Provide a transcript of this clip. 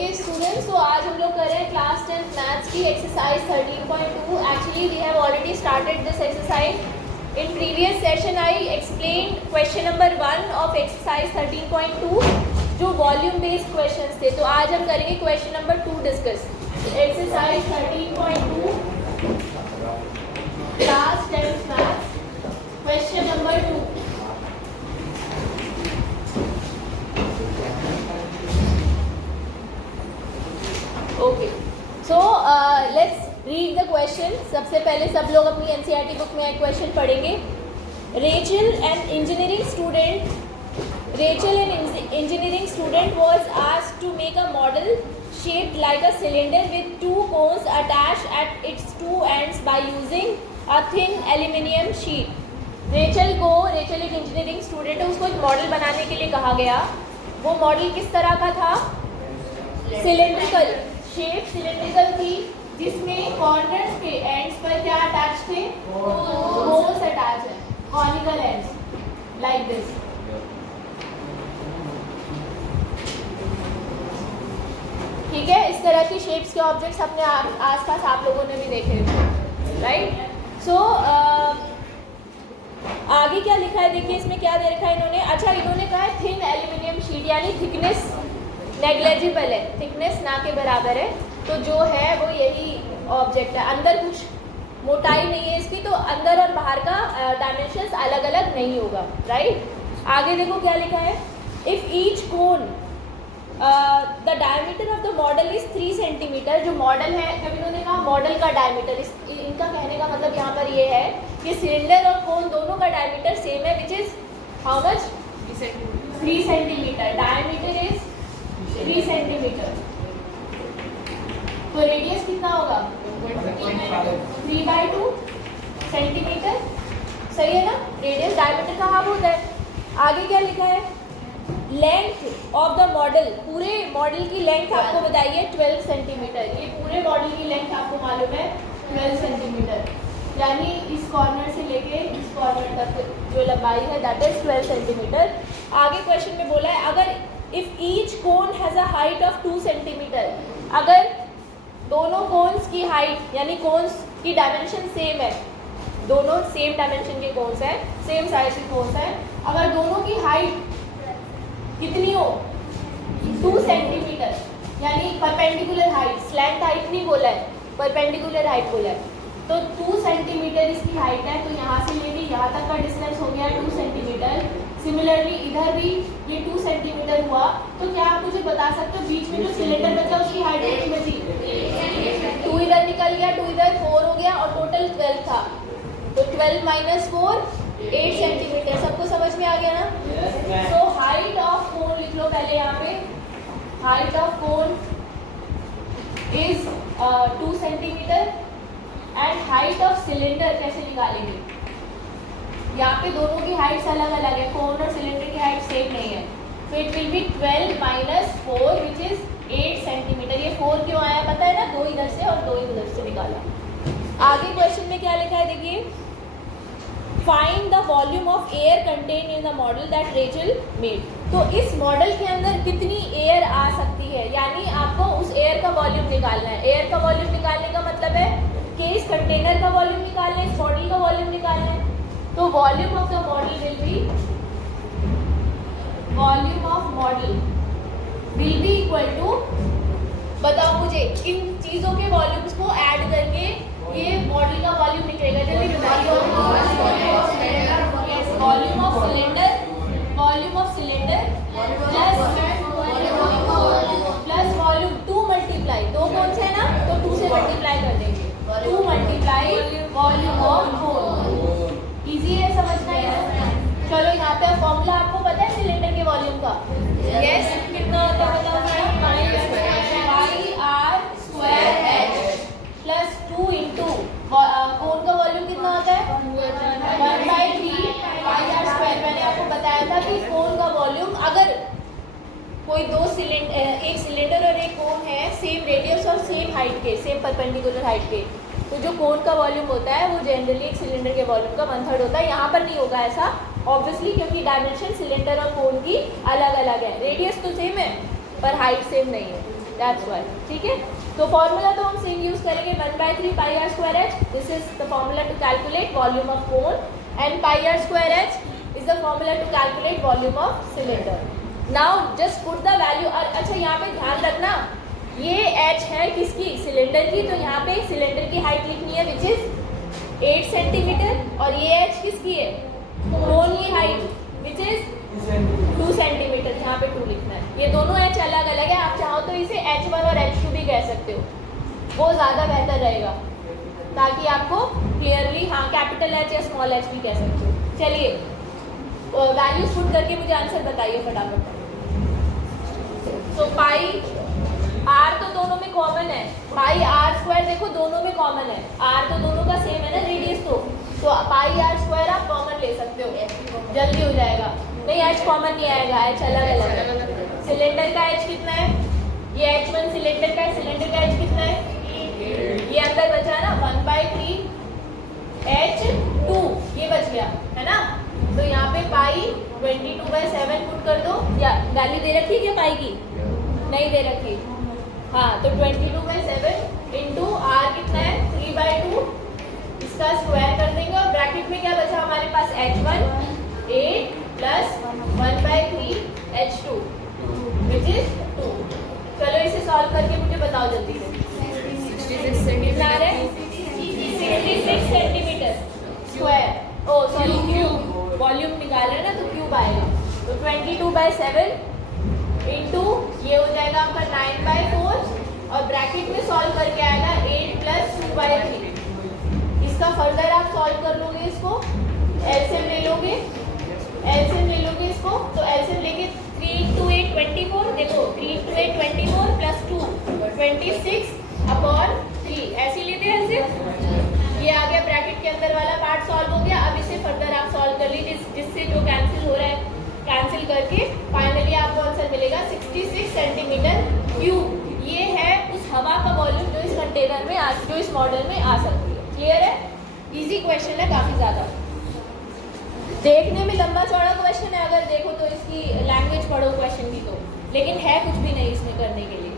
Okay students, तो आज हम लोग कर रहे हैं क्लास 10th मैथ्स की exercise 13.2. Actually we have already started this exercise. In previous session I explain question number 1 of exercise 13.2 जो वॉल्यूम बेस्ड क्वेश्चंस थे. तो आज हम करेंगे question number 2 discuss. Exercise 13.2 class 10th maths question number 2. Okay, so let's read the question. सबसे पहले सब लोग अपनी एनसीईआरटी बुक में एक क्वेश्चन पढ़ेंगे. Rachel an engineering student was asked to make a model shaped like a cylinder with two cones attached at its two ends by using a thin aluminium sheet. Rachel एक engineering student है, उसको एक model बनाने के लिए कहा गया. वो मॉडल किस तरह का था? सिलेंड्रिकल शेप, सिलेंड्रिकल थी, जिसमें कॉर्नर्स के एंड्स पर क्या अटैच थे? कोन्स अटैच है, कॉनिकल एंड्स लाइक दिस. ठीक है, इस तरह की शेप्स के ऑब्जेक्ट्स अपने आसपास आप लोगों ने भी देखे, राइट? सो आगे क्या लिखा है देखिए, इसमें क्या दे रखा है इन्होंने. अच्छा, इन्होंने कहा है थिन एल्यूमिनियम शीट, यानी थिकनेस नेग्लेजिबल है, थिकनेस ना के बराबर है. तो जो है वो यही ऑब्जेक्ट है. अंदर कुछ मोटाई नहीं है इसकी, तो अंदर और बाहर का डायमेंशंस अलग अलग नहीं होगा, राइट? आगे देखो क्या लिखा है. If each cone the diameter of the model is 3 centimetre. जो मॉडल है, जब इन्होंने कहा मॉडल का डायमीटर, इनका कहने का मतलब यहाँ पर ये है कि सिलेंडर और कोन दोनों का डायमीटर सेम है, which is how much? 3 centimetre. Diameter is 3 centimetre. तो रेडियस कितना होगा? 3/2 सेंटीमीटर. सही है ना? रेडियस डायमीटर का हाफ होता है. आगे क्या लिखा है? लेंथ ऑफ द मॉडल, पूरे मॉडल की लेंथ आपको बताइए 12 सेंटीमीटर. ये पूरे मॉडल की लेंथ आपको मालूम है 12 सेंटीमीटर, यानी इस कॉर्नर से लेके इस कॉर्नर तक जो लंबाई है दैट इज 12 सेंटीमीटर. आगे क्वेश्चन में बोला है अगर if each cone has a height of 2 centimetre, अगर दोनों कोन्स की हाइट यानी कोन्स की डायमेंशन सेम है, दोनों सेम डायमेंशन के कोन्स हैं, सेम साइज के कोन्स हैं, अगर दोनों की हाइट कितनी हो? 2 सेंटीमीटर, यानी परपेंडिकुलर हाइट, स्लैंट हाइट नहीं बोला है, परपेंडिकुलर हाइट बोला है. तो 2 सेंटीमीटर इसकी हाइट है, तो यहाँ से लेके यहाँ तक का डिस्टेंस हो गया 2 सेंटीमीटर. सिमिलरली इधर भी ये 2 सेंटीमीटर हुआ. तो क्या आप मुझे बता सकते हो बीच में जो सिलेंडर बचा उसकी हाइट कितनी बची? 2 इधर निकल गया, 2 इधर 4 हो गया और टोटल 12 था. तो 12 - 4 8 सेंटीमीटर. सबको समझ में आ गया ना? तो हाइट ऑफ कोन लिख लो पहले यहाँ पे. Height of cone is 2 centimetre and height of cylinder कैसे निकालेंगे? यहाँ पे दोनों की हाइट्स अलग अलग है, कोन और सिलेंडर की हाइट सेम नहीं है. तो it will be 12 - 4 which is 8 centimetre. ये 4 क्यों आया पता है ना? 2 इधर से और 2 इधर से निकाला. आगे क्वेश्चन में क्या लिखा है देखिए. Find the volume of air contain in the model that Rachel made. तो इस मॉडल के अंदर कितनी एयर आ सकती है, यानी आपको उस एयर का वॉल्यूम निकालना है. एयर का वॉल्यूम निकालने का मतलब है कि इस कंटेनर का वॉल्यूम निकालना है, इस मॉडल का वॉल्यूम निकालना है. तो volume of the model will be equal to, बताओ मुझे इन चीजों के वॉल्यूम्स को ऐड करके ये मॉडल का वॉल्यूम निकलेगा. जल्दी बताइए. Volume of cylinder plus volume 2 multiply, 2 कौन से है ना, तो 2 से मल्टीप्लाई कर देंगे. 2 multiply volume of cone. Easy है समझना है. चलो यहाँ पे फॉर्मूला आपको पता है सिलेंडर के वॉल्यूम का? यस. कितना होता है बताओ? πr² प्लस 2 इंटू कोन का वॉल्यूम कितना होता है? 1/3 πr². मैंने आपको बताया था कि कोन का वॉल्यूम, अगर कोई एक सिलेंडर और एक कोन है सेम रेडियस और सेम हाइट के, सेम परपेंडिकुलर हाइट के, तो जो कोन का वॉल्यूम होता है वो जनरली एक सिलेंडर के वॉल्यूम का 1/3 होता है. यहाँ पर नहीं होगा ऐसा ऑब्वियसली, क्योंकि डायमेंशन सिलेंडर और कोन की अलग अलग है. रेडियस तो सेम है पर हाइट सेम नहीं है. दैट्स व्हाई, ठीक है। तो फॉर्मूला तो हम सेम यूज करेंगे 1/3 pi r square h, this is the formula to calculate volume of cone, and pi r square h is the formula to calculate volume of cylinder. Now just put the value. अच्छा यहाँ पे ध्यान रखना, ये H है किसकी, cylinder की, तो यहाँ पे सिलेंडर की हाइट लिखनी है विच इज 8 सेंटीमीटर, और ये एच किसकी है, कोन की हाइट विच इज 2 सेंटीमीटर, यहाँ पे 2 लिखना है। ये दोनों एच अलग अलग है, आप चाहो तो इसे H1 और H2 भी कह सकते हो, वो ज़्यादा बेहतर रहेगा ताकि आपको क्लियरली, हाँ कैपिटल एच या स्मॉल एच भी कह सकते हो। चलिए वैल्यूज पुट करके मुझे आंसर बताइए फटाफट। तो पाई आर तो दोनों में कॉमन है, पाई आर स्क्वायर देखो दोनों में कॉमन है, आर तो दोनों का सेम है ना रेडियस, तो पाई आर स्क्वायर आप कॉमन ले सकते हो, जल्दी हो जाएगा। नहीं एच कॉमन नहीं आएगा, एच अलग अलग है। सिलेंडर का एच कितना है, ये H1 सिलेंडर का है, सिलेंडर का एच कितना है, ये अंदर बचा ना 1/3 H2, ये बच गया है ना। तो यहाँ पे पाई 22/7 पुट कर दो, या गाली दे रखी है क्या पाई की, नहीं दे रखी, हाँ तो 22/7 इंटू आर कितना है 3/2, इसका स्क्वायर कर देंगे, और ब्रैकेट में क्या बचा हमारे पास H1 8 plus 1/3 H2 which is 2। चलो इसे सॉल्व करके मुझे बताओ जल्दी से, 66 कितना आ रहा है, 66 सेंटीमीटर स्क्वायर, ओ सॉरी क्यूब, वॉल्यूम निकाल रहे हैं ना तो क्यूब आएगा। तो 22/7 इंटू ये हो जाएगा आपका 9/4, और ब्रैकेट में सॉल्व करके आएगा 8 प्लस 2/3। इसका फर्दर आप सॉल्व कर लोगे, इसको एलसीएम ले लोगे, एलसीएम ले लोगे इसको, तो एलसीएम लेके 3 into 8 24, देखो 3 into 8 24 प्लस 2 26/3, ऐसे लेते हैं एलसीएम। ये आ गया ब्रैकेट के अंदर वाला पार्ट सॉल्व हो गया। अब इसे फर्दर आप सॉल्व कर लीजिए, जिससे जो कैंसिल हो रहा है कैंसिल करके फाइनली आपको आंसर मिलेगा 66 सेंटीमीटर क्यूब। ये है उस हवा का वॉल्यूम जो इस कंटेनर में जो इस मॉडल में आ सकती है। क्लियर है, इजी क्वेश्चन है काफ़ी ज़्यादा, देखने में लंबा चौड़ा क्वेश्चन है, अगर देखो तो इसकी लैंग्वेज पढ़ो क्वेश्चन की तो, लेकिन है कुछ भी नहीं इसमें करने के लिए।